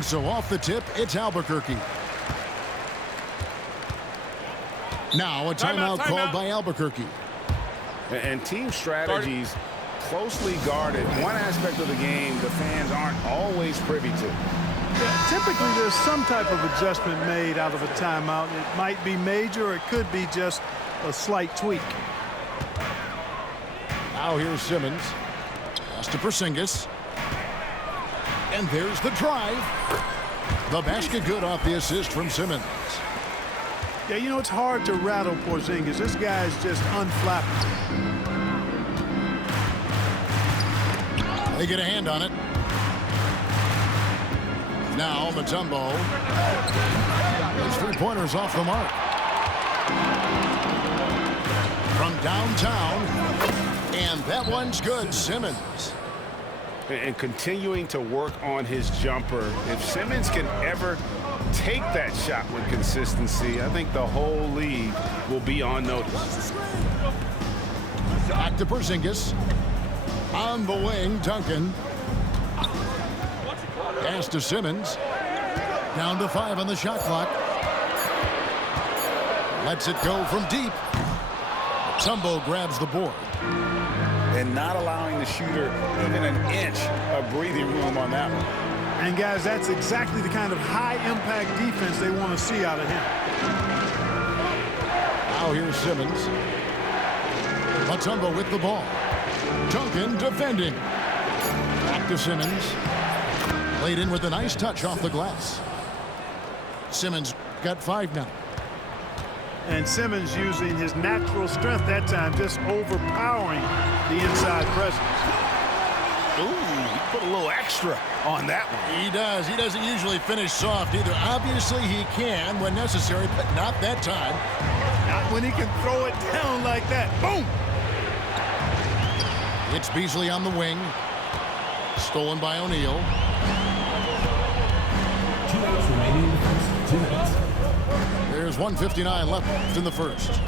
And so off the tip, it's Albuquerque. Now a timeout called by Albuquerque. And team strategies closely guarded. One aspect of the game the fans aren't always privy to. Yeah, typically there's some type of adjustment made out of a timeout. It might be major or it could be just a slight tweak. Now here's Simmons. Pass to Porzingis. And there's the drive. The basket good off the assist from Simmons. Yeah, you know, it's hard to rattle Porzingis. This guy is just unflappable. They get a hand on it. Now Mutombo. His three-pointers off the mark. From downtown. And that one's good. Simmons. And continuing to work on his jumper. If Simmons can ever take that shot with consistency, I think the whole league will be on notice. Back to Porzingis. On the wing, Duncan. Pass to Simmons. Down to 5 on the shot clock. Lets it go from deep. Mutombo grabs the board. And not allowing the shooter even an inch of breathing room on that one. And guys, that's exactly the kind of high-impact defense they want to see out of him. Now here's Simmons. Mutombo with the ball. Duncan defending. Back to Simmons. Laid in with a nice touch off the glass. Simmons got 5 now. And Simmons using his natural strength that time, just overpowering the inside presence. Ooh, he put a little extra on that one. He does. He doesn't usually finish soft either. Obviously, he can when necessary, but not that time. Not when he can throw it down like that. Boom! It's Beasley on the wing. Stolen by O'Neal. 2 minutes remaining in the first. 2 minutes. There's 1:59 left in the first.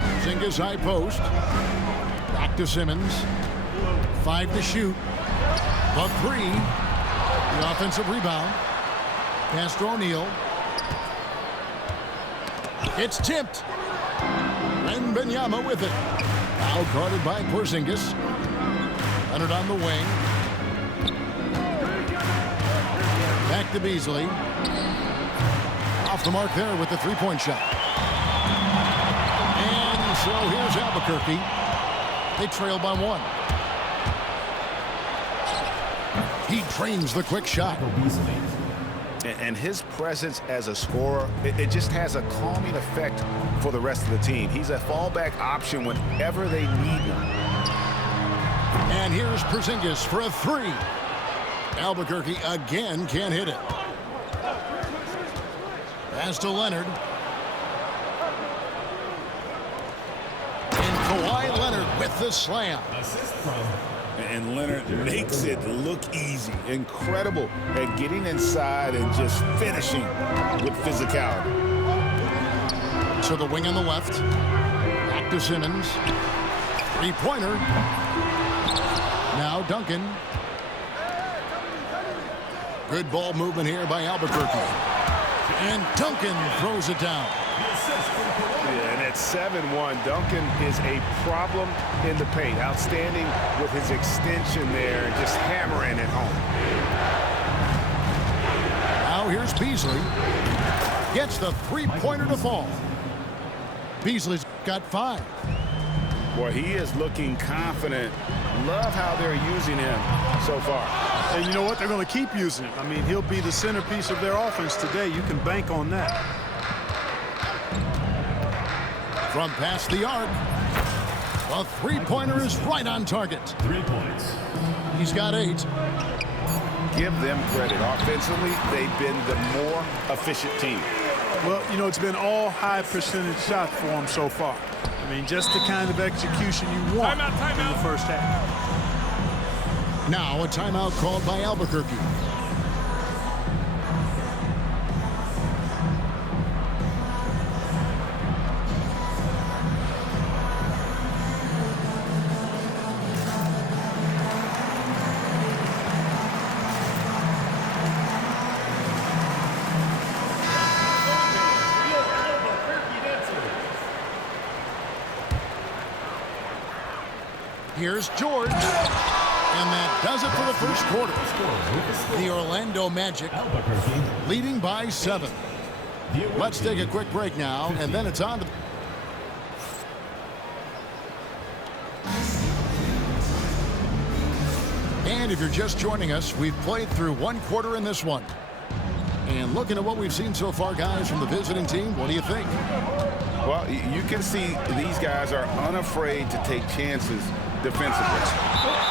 Porzingis high post. Back to Simmons. 5 to shoot. The 3. The offensive rebound. Pass to O'Neal. It's tipped. And Benyama with it. Now guarded by Porzingis. Leonard on the wing. Back to Beasley. Off the mark there with the three-point shot. And so here's Albuquerque. They trail by 1. He trains the quick shot. And his presence as a scorer, it just has a calming effect for the rest of the team. He's a fallback option whenever they need him. And here's Porzingis for a 3. Albuquerque again can't hit it. Pass to Leonard. And Kawhi Leonard with the slam. And Leonard makes it look easy. Incredible at getting inside and just finishing with physicality. To the wing on the left. Back to Simmons. Three-pointer. Now Duncan. Good ball movement here by Albuquerque. And Duncan throws it down. Yeah, and at 7-1, Duncan is a problem in the paint. Outstanding with his extension there and just hammering it home. Now here's Beasley. Gets the three-pointer to fall. Beasley's got 5. Boy, he is looking confident. Love how they're using him so far. And you know what? They're going to keep using him. I mean, he'll be the centerpiece of their offense today. You can bank on that. From past the arc. A three-pointer is right on target. 3 points. He's got 8. Give them credit. Offensively, they've been the more efficient team. Well, you know, it's been all high percentage shots for them so far. I mean, just the kind of execution you want in the first half. Now a timeout called by Albuquerque. Here's George. And that does it for the first quarter. The Orlando Magic Albuquerque. leading by 7. Let's take a quick break now, and then it's on to... And if you're just joining us, we've played through one quarter in this one. And looking at what we've seen so far, guys, from the visiting team, what do you think? Well, you can see these guys are unafraid to take chances defensively.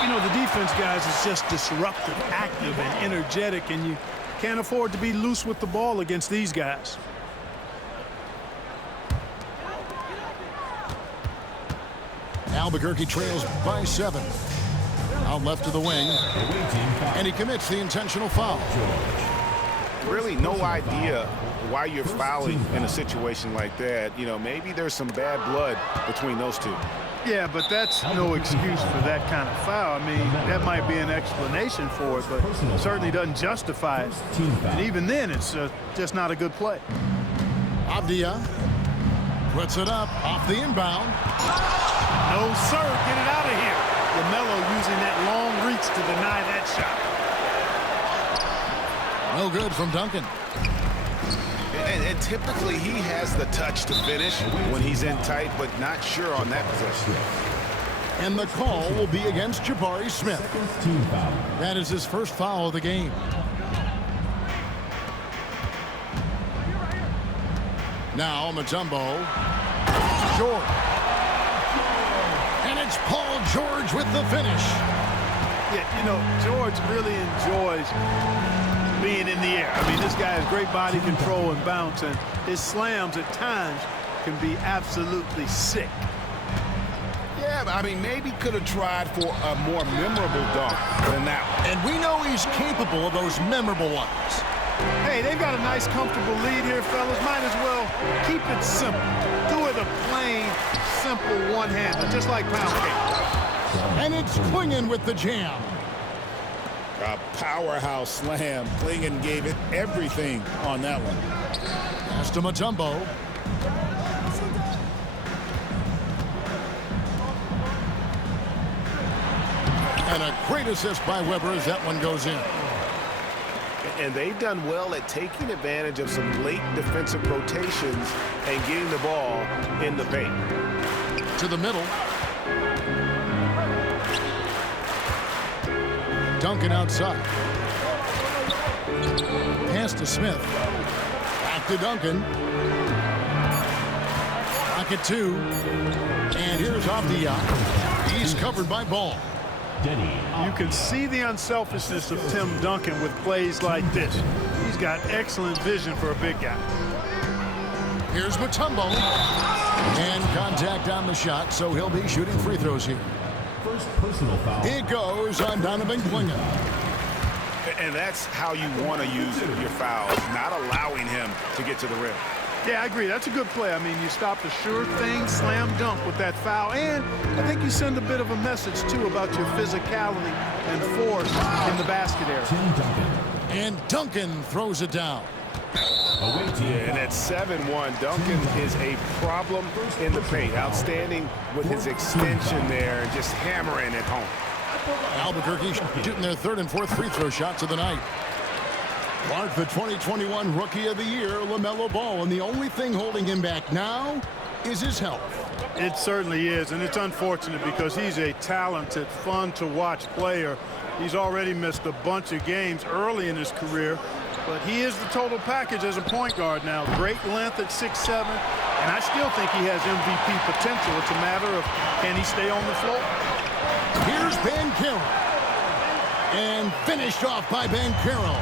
You know, the defense, guys, is just disruptive, active, and energetic, and you can't afford to be loose with the ball against these guys. Albuquerque trails by 7. Out left to the wing, and he commits the intentional foul. Really no idea why you're fouling in a situation like that. You know, maybe there's some bad blood between those two. Yeah, but that's no excuse for that kind of foul. I mean, that might be an explanation for it, but it certainly doesn't justify it. And even then, it's just not a good play. Avdia puts it up off the inbound. No, sir. Get it out of here. LaMelo using that long reach to deny that shot. No good from Duncan. And typically he has the touch to finish when he's in tight, but not sure on that possession. And the call will be against Jabari Smith. Team foul. That is his first foul of the game. Now Mutombo. George. And it's Paul George with the finish. Yeah, you know, George really enjoys being in the air. I mean, this guy has great body control and bounce, and his slams at times can be absolutely sick. Yeah, I mean, maybe could have tried for a more memorable dunk than that one. And we know he's capable of those memorable ones. Hey, they've got a nice, comfortable lead here, fellas. Might as well keep it simple. Do it a plain, simple one-hander, just like pound cake. And it's Clingan with the jam. A powerhouse slam. Clingan gave it everything on that one. Pass to Mutombo. And a great assist by Weber as that one goes in. And they've done well at taking advantage of some late defensive rotations and getting the ball in the paint. To the middle. Duncan outside. Pass to Smith. Back to Duncan. Pocket 2. And here's Avdia. He's covered by Ball. Denny. You can see the unselfishness of Tim Duncan with plays like this. He's got excellent vision for a big guy. Here's Mutombo. And contact on the shot, so he'll be shooting free throws here. First personal foul. It goes on Donovan Clingan. And that's how you want to use your fouls, not allowing him to get to the rim. Yeah, I agree. That's a good play. I mean, you stopped a sure thing slam dunk with that foul. And I think you send a bit of a message, too, about your physicality and force in the basket area. Tim Duncan. And Duncan throws it down. Away team And foul. at 7-1, Duncan is a problem in the paint. Outstanding with his extension there and just hammering it home. Albuquerque shooting their third and fourth free throw shots of the night. Clark, the 2021 Rookie of the Year, LaMelo Ball, and the only thing holding him back now is his health. It certainly is, and it's unfortunate because he's a talented, fun-to-watch player. He's already missed a bunch of games early in his career, but he is the total package as a point guard now. Great length at 6'7", and I still think he has MVP potential. It's a matter of, can he stay on the floor? Here's Banchero. And finished off by Banchero.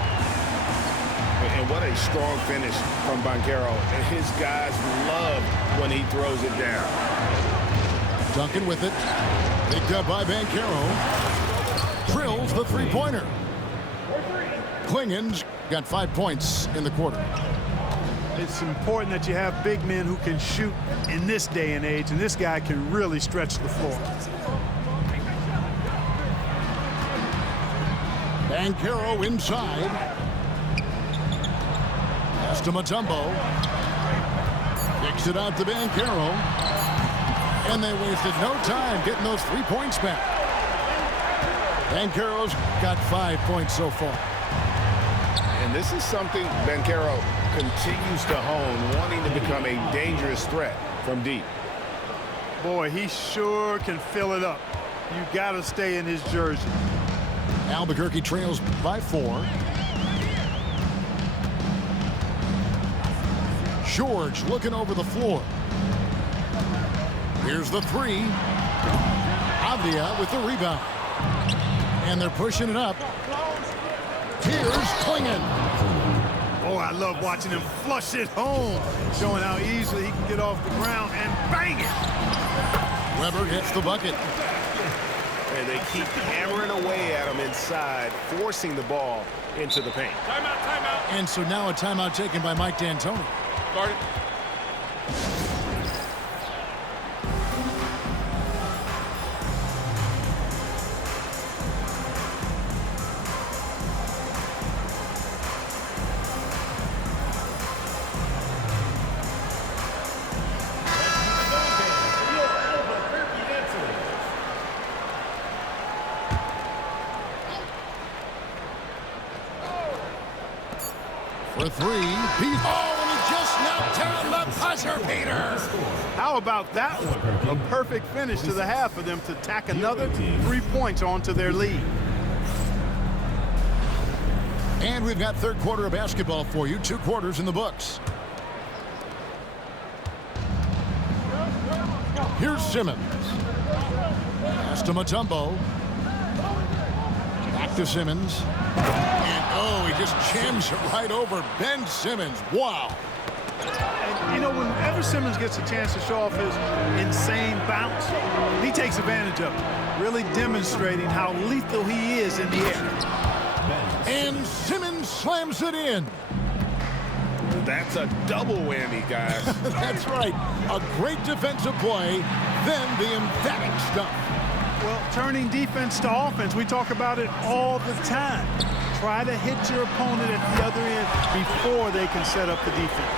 And what a strong finish from Banchero. And his guys love when he throws it down. Duncan with it. Picked up by Banchero. Drills the three-pointer. Clingan's got 5 points in the quarter. It's important that you have big men who can shoot in this day and age, and this guy can really stretch the floor. Banchero inside. Pass to Mutombo. Kicks it out to Banchero. And they wasted no time getting those 3 points back. Banchero's got 5 points so far. And this is something Banchero continues to hone, wanting to become a dangerous threat from deep. Boy, he sure can fill it up. You got to stay in his jersey. Albuquerque trails by 4. George looking over the floor. Here's the 3. Avdia with the rebound. And they're pushing it up. Here's Klingon. Oh, I love watching him flush it home, showing how easily he can get off the ground and bang it. Weber gets the bucket. And they keep hammering away at him inside, forcing the ball into the paint. Timeout, timeout. And so now a timeout taken by Mike D'Antoni. Guard it. For 3. Oh, and he just knocked down the buzzer beater. How about that one? A perfect finish to the half for them to tack another 3 points onto their lead. And we've got third quarter of basketball for you. 2 quarters in the books. Here's Simmons. Pass to Mutombo. Back to Simmons. And oh, he just jams it right over Ben Simmons. Wow. And, you know, whenever Simmons gets a chance to show off his insane bounce, he takes advantage of it, really demonstrating how lethal he is in the air. And Simmons slams it in. That's a double whammy, guys. That's right. A great defensive play, then the emphatic stuff. Well, turning defense to offense, we talk about it all the time. Try to hit your opponent at the other end before they can set up the defense.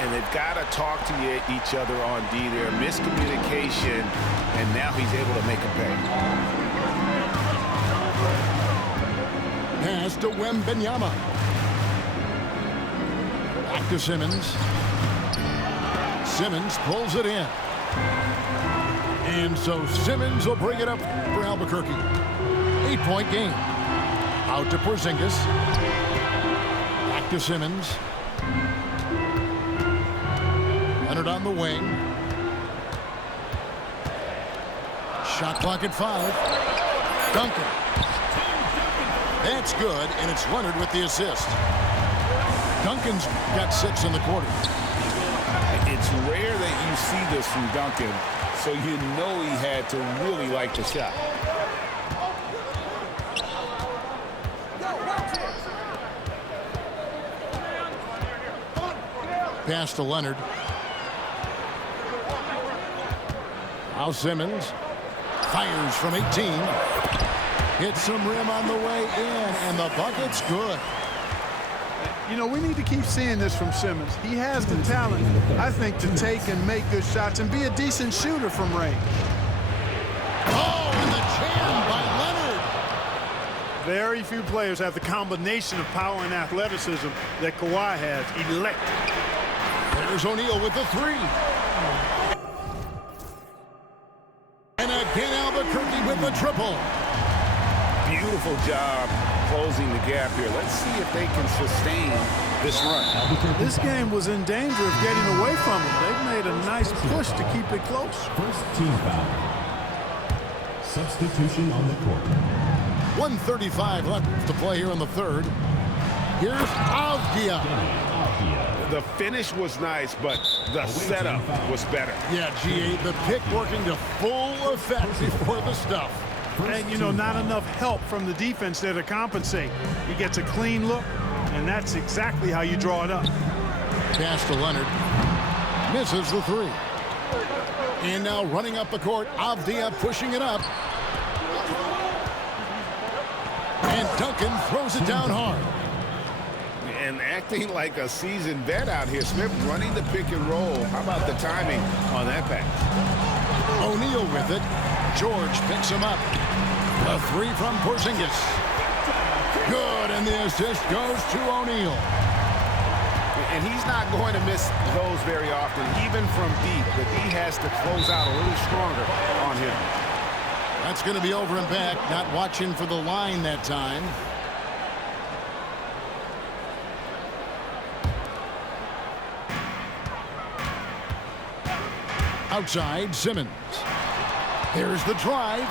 And they've got to talk to each other on D there. Miscommunication, and now he's able to make a pay. Pass to Wembanyama. Back to Simmons. Simmons pulls it in. And so Simmons will bring it up for Albuquerque. 8-point game. Out to Porzingis. Back to Simmons. Leonard on the wing. Shot clock at 5. Duncan. That's good, and it's Leonard with the assist. Duncan's got 6 in the quarter. It's rare that you see this from Duncan, so you know he had to really like the shot. Pass to Leonard. Now Simmons fires from 18. Hits some rim on the way in, and the bucket's good. You know, we need to keep seeing this from Simmons. He has the talent, I think, to take and make good shots and be a decent shooter from range. Oh, and the jam by Leonard. Very few players have the combination of power and athleticism that Kawhi has. Electric. There's O'Neal with the 3. And again, Albuquerque with the triple. Beautiful job closing the gap here. Let's see if they can sustain this run. This game was in danger of getting away from them. They've made a nice push to keep it close. First team foul. Substitution on the court. 1:35 left to play here in the third. Here's Avdia. The finish was nice, but the setup was better. Yeah, G8, the pick working to full effect before the stuff. And, you know, not enough help from the defense there to compensate. He gets a clean look, and that's exactly how you draw it up. Pass to Leonard. Misses the 3. And now running up the court, Avdia pushing it up. And Duncan throws it down hard. And acting like a seasoned vet out here. Smith running the pick and roll. How about the timing on that pass? O'Neal with it. George picks him up. A three from Porzingis. Good, and the assist goes to O'Neal. And he's not going to miss those very often, even from deep, but he has to close out a little stronger on him. That's going to be over and back, not watching for the line that time. Outside, Simmons. Here's the drive.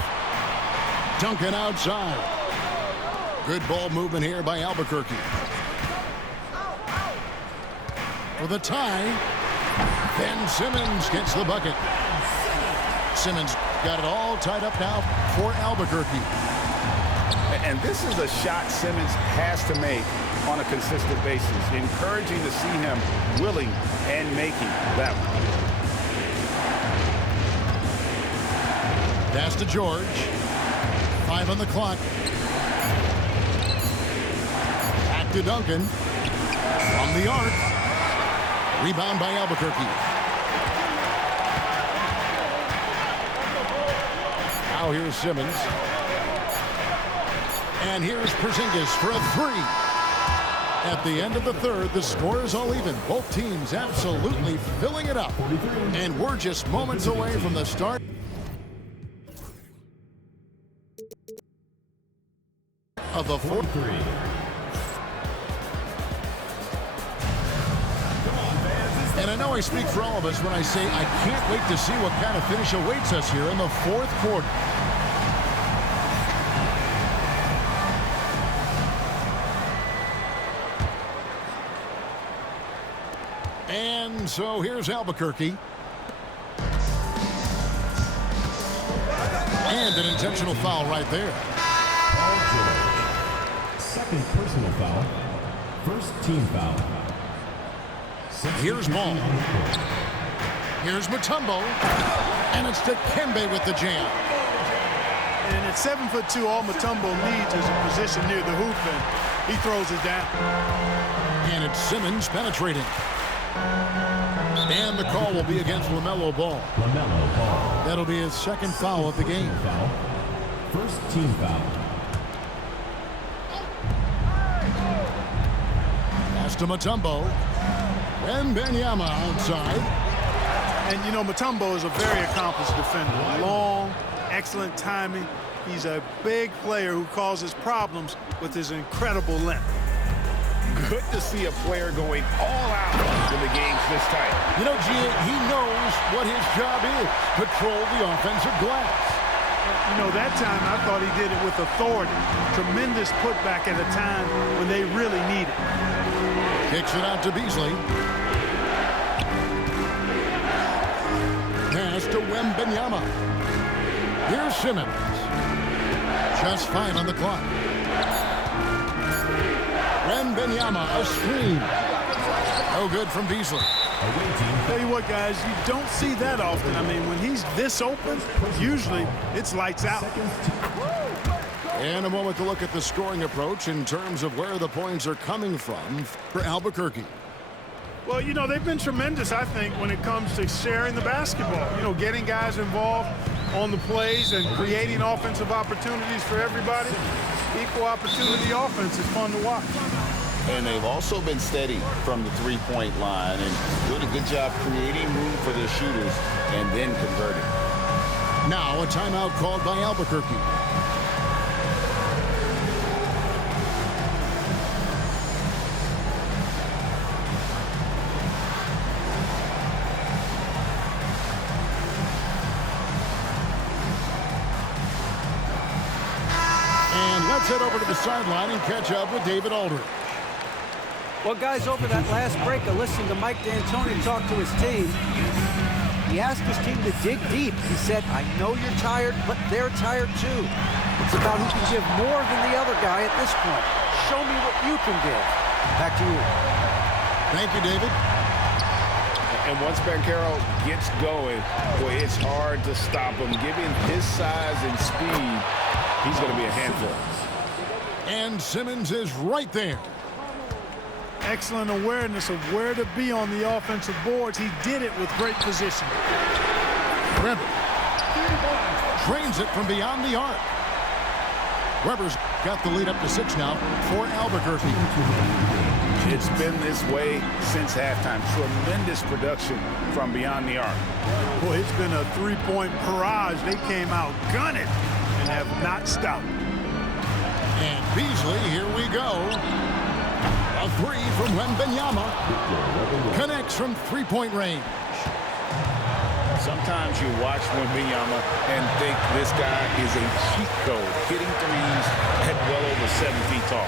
Duncan outside. Good ball movement here by Albuquerque. For the tie, Ben Simmons gets the bucket. Simmons got it all tied up now for Albuquerque. And this is a shot Simmons has to make on a consistent basis. Encouraging to see him willing and making that one. Pass to George. 5 on the clock. Back to Duncan. From the arc. Rebound by Albuquerque. Now here's Simmons. And here's Porzingis for a three. At the end of the third, the score is all even. Both teams absolutely filling it up. And we're just moments away from the start of the fourth. And I know I speak for all of us when I say I can't wait to see what kind of finish awaits us here in the fourth quarter. And so here's Albuquerque. And an intentional foul right there. Second personal foul. First team foul. Here's Ball. Here's Mutombo. And it's Dikembe with the jam. And at 7'2", all Mutombo needs is a position near the hoop, and he throws it down. And it's Simmons penetrating. And the call will be against LaMelo Ball. LaMelo Ball. That'll be his second foul of the game. Foul. First team foul. Pass to Mutombo. Wembanyama outside. And, you know, Mutombo is a very accomplished defender. Long, excellent timing. He's a big player who causes problems with his incredible length. Good to see a player going all out when the game's this tight. You know, he knows what his job is. Control the offensive glass. You know, that time I thought he did it with authority. Tremendous putback at a time when they really need it. Kicks it out to Beasley. Pass to Wembanyama. Here's Simmons. Just 5 on the clock. Wembanyama, a screen. No good from Beasley. Tell you what, guys, you don't see that often. I mean, when he's this open, usually it's lights out. And a moment to look at the scoring approach in terms of where the points are coming from for Albuquerque. Well, you know, they've been tremendous, I think, when it comes to sharing the basketball. You know, getting guys involved on the plays and creating offensive opportunities for everybody. Equal opportunity offense is fun to watch. And they've also been steady from the three-point line and doing a good job creating room for their shooters and then converting. Now a timeout called by Albuquerque. And let's head over to the sideline and catch up with David Aldridge. Well, guys, over that last break, I listened to Mike D'Antoni talk to his team. He asked his team to dig deep. He said, I know you're tired, but they're tired too. It's about who can give more than the other guy at this point. Show me what you can give. Back to you. Thank you, David. And once Banchero gets going, boy, it's hard to stop him. Given his size and speed, he's going to be a handful. And Simmons is right there. Excellent awareness of where to be on the offensive boards. He did it with great position. Trevor drains it from beyond the arc. Weber's got the lead up to 6 now for Albuquerque. It's been this way since halftime. Tremendous production from beyond the arc. Boy, it's been a three-point barrage. They came out gunning and have not stopped. And Beasley, here we go. A 3 from Wembanyama. Connects from three-point range. Sometimes you watch Wembanyama and think this guy is a cheat code, hitting threes at well over 7 feet tall.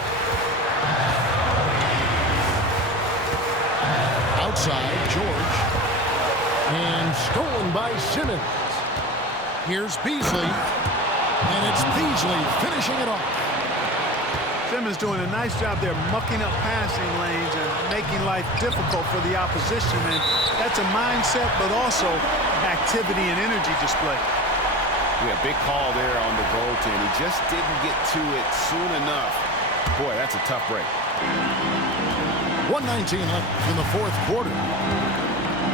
Outside, George. And stolen by Simmons. Here's Beasley. And it's Beasley finishing it off. Simmons doing a nice job there mucking up passing lanes and making life difficult for the opposition. And that's a mindset, but also activity and energy display. Yeah, big call there on the goaltend. He just didn't get to it soon enough. Boy, that's a tough break. 1:19 left in the fourth quarter.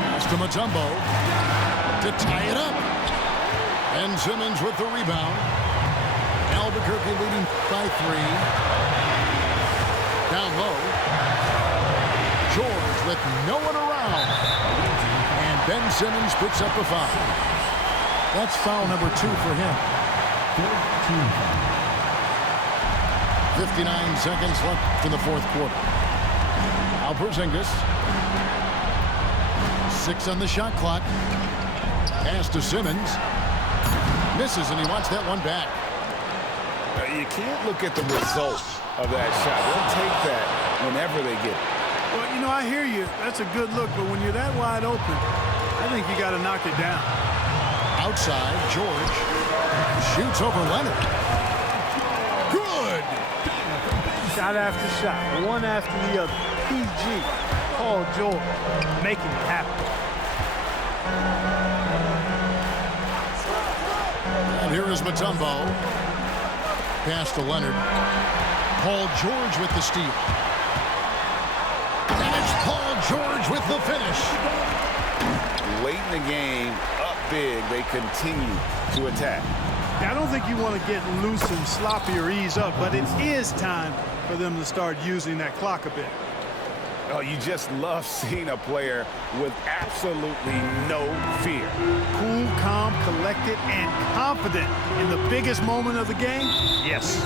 Pass to Mutombo to tie it up. And Simmons with the rebound. Albuquerque leading by 3. Down low. George with no one around. And Ben Simmons picks up a foul. That's foul number 2 for him. 59 seconds left in the fourth quarter. Now Porzingis. 6 on the shot clock. Pass to Simmons. Misses, and he wants that one back. You can't look at the result of that shot. They'll take that whenever they get it. Well, you know, I hear you. That's a good look, but when you're that wide open, I think you got to knock it down. Outside, George shoots over Leonard. Good! Shot after shot, one after the other. PG, Paul George, making it happen. And here is Mutombo. Pass to Leonard. Paul George with the steal. And it's Paul George with the finish. Late in the game, up big, they continue to attack. I don't think you want to get loose and sloppy or ease up, but it is time for them to start using that clock a bit. Oh, you just love seeing a player with absolutely no fear. Cool, calm, collected, and confident in the biggest moment of the game? Yes.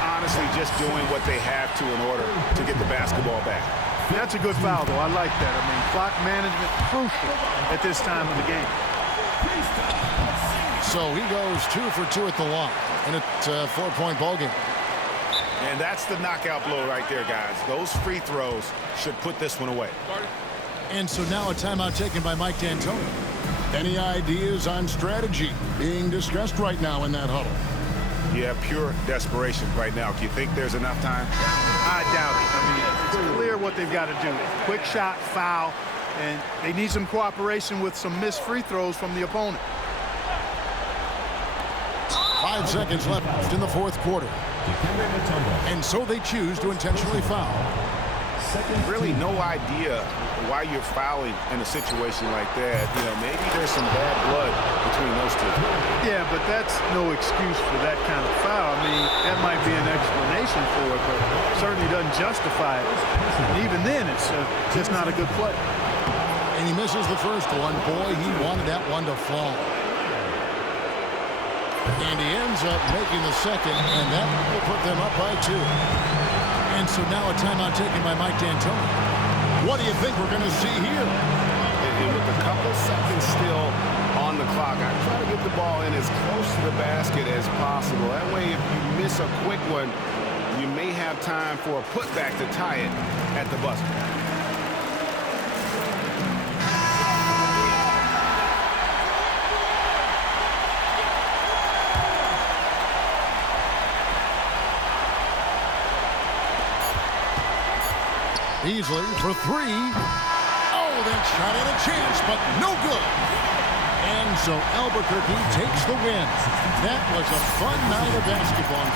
Honestly, just doing what they have to in order to get the basketball back. That's a good foul, though. I like that. I mean, clock management crucial at this time of the game. So he goes 2 for 2 at the line in a 4-point ball game. And that's the knockout blow right there, guys. Those free throws should put this one away. And so now a timeout taken by Mike D'Antoni. Any ideas on strategy being discussed right now in that huddle? Yeah, pure desperation right now. Do you think there's enough time? I doubt it. I mean, it's clear what they've got to do. Quick shot, foul, and they need some cooperation with some missed free throws from the opponent. 5 seconds left in the fourth quarter. And so they choose to intentionally foul. Really no idea why you're fouling in a situation like that. You know, maybe there's some bad blood between those two. Yeah, but that's no excuse for that kind of foul. I mean, that might be an explanation for it, but certainly doesn't justify it. And even then, it's just not a good play. And he misses the first one. Boy, he wanted that one to fall. And he ends up making the second, and that will put them up by 2. And so now a timeout taken by Mike D'Antoni. What do you think we're going to see here? And with a couple seconds still on the clock, I try to get the ball in as close to the basket as possible. That way, if you miss a quick one, you may have time for a putback to tie it at the buzzer. Beasley for 3. Oh, that shot had a chance, but no good. And so Albuquerque takes the win. That was a fun night of basketball.